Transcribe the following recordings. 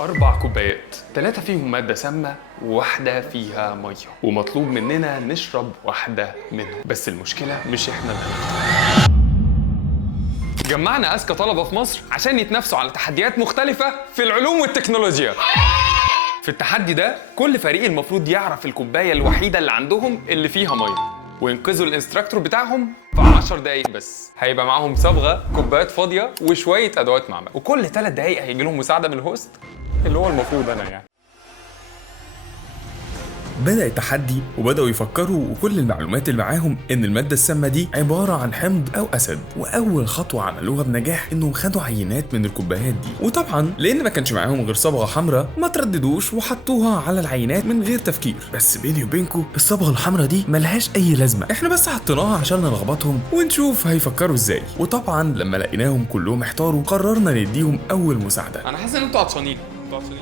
4 كوبايات، 3 فيهم مادة سامة وواحدة فيها مية، ومطلوب مننا نشرب واحدة منهم. بس المشكلة مش احنا اللي هنختار. جمعنا أذكى طلبة في مصر عشان يتنافسوا على تحديات مختلفة في العلوم والتكنولوجيا. في التحدي ده كل فريق المفروض يعرف الكوباية الوحيدة اللي عندهم اللي فيها مية، وينقذوا الانستراكتور بتاعهم في 10 دقايق بس. هيبقى معاهم صبغة، كوبايات فاضية، وشوية أدوات معمل، وكل 3 دقايق هيجي لهم مساعدة من الهوست اللي هو المفروض أنا يعني. بدأ التحدي وبدأوا يفكروا، وكل المعلومات اللي معاهم إن المادة السامة دي عبارة عن حمض أو أسد. وأول خطوة عملوها بنجاح إنهم خدوا عينات من الكوبايات دي، وطبعا لأن ما كانش معاهم غير صبغة حمراء ما ترددوش وحطوها على العينات من غير تفكير. بس بيني وبينكم الصبغة الحمراء دي ملهاش أي لازمة، إحنا بس حطيناها عشان نلخبطهم ونشوف هيفكروا إزاي. وطبعا لما لقيناهم كلهم احتاروا قررنا نديهم أول مساعدة. أنا حاسس إن أنتوا عطشانين.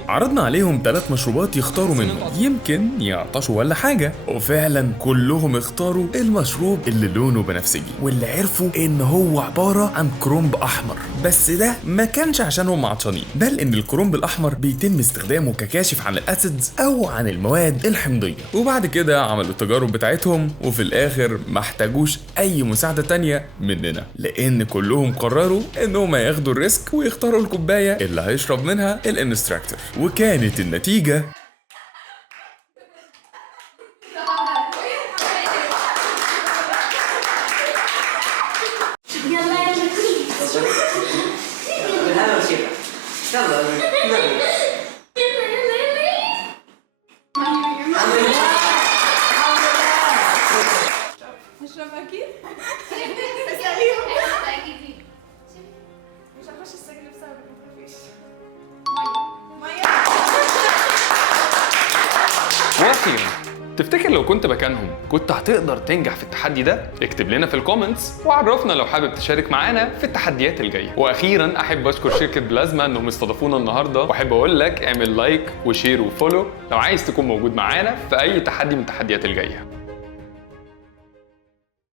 عرضنا عليهم 3 مشروبات يختاروا منهم، يمكن يعطشوا ولا حاجة. وفعلا كلهم اختاروا المشروب اللي لونه بنفسجي، واللي عرفوا ان هو عبارة عن كرنب احمر. بس ده ما كانش عشان هم عطشانين، بل ان الكرنب الاحمر بيتم استخدامه ككاشف عن الاسيدز او عن المواد الحمضية. وبعد كده عملوا التجارب بتاعتهم، وفي الاخر ما احتاجوش اي مساعدة تانية مننا، لان كلهم قرروا انهم ياخدوا الريسك ويختاروا الكوباية اللي هيشرب منها الانستراكتور. وكانت النتيجة هشرب اكيد. مش هخش السجن بسببك، متخافيش. ميه. واخيرا، تفتكر لو كنت مكانهم كنت هتقدر تنجح في التحدي ده؟ اكتب لنا في الكومنتس وعرفنا لو حابب تشارك معانا في التحديات الجايه. واخيرا احب اشكر شركه بلازما انهم استضافونا النهارده، واحب اقول لك اعمل لايك وشير وفولو لو عايز تكون موجود معانا في اي تحدي من التحديات الجايه.